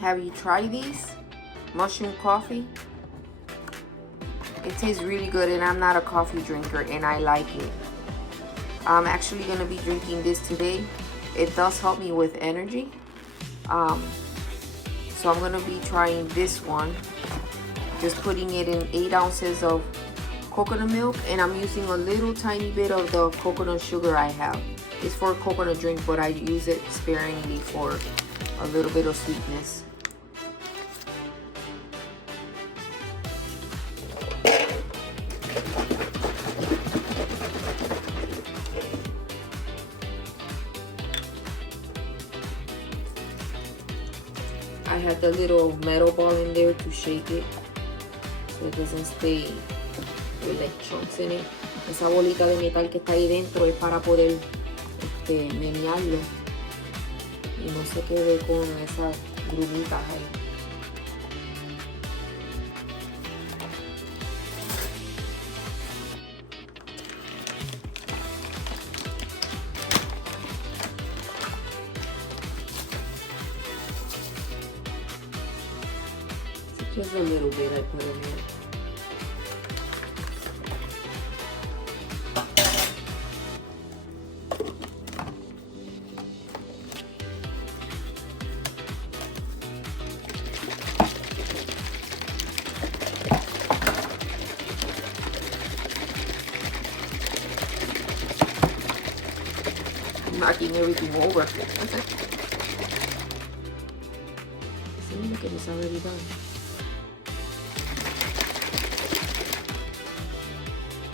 Have you tried these? Mushroom coffee. It tastes really good, and I'm not a coffee drinker and I like it. I'm actually going to be drinking this today. It does help me with energy. So I'm going to be trying this one. Just putting it in 8 ounces of coconut milk, and I'm using a little tiny bit of the coconut sugar I have. It's for a coconut drink, but I use it sparingly for a little bit of sweetness. I have the little metal ball in there to shake it so it doesn't stay with like chunks in it. Esa bolita de metal que está ahí dentro es para poder menearlo y no se quede con esas grumitas ahí. Just a little bit I put in there. Knocking everything over. See, look at this, already done.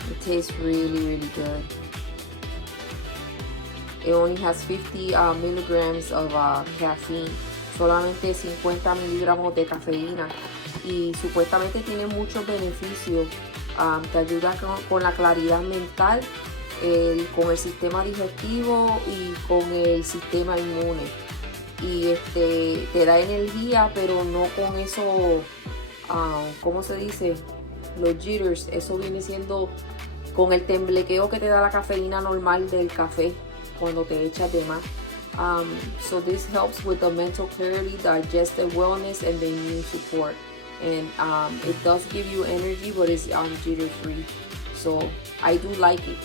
It tastes really good. It only has 50 milligrams of caffeine. Solamente 50 miligramos de cafeína. Y supuestamente tiene muchos beneficios. Te ayuda con la claridad mental, con el sistema digestivo y con el sistema inmune. Y te da energía, pero no con eso, ¿cómo se dice? Los jitters. Eso viene siendo con el temblequeo que te da la cafeína normal del café cuando te echas de más. So this helps with the mental clarity, digestive wellness, and the immune support. And it does give you energy, but it's jitter free. So I do like it.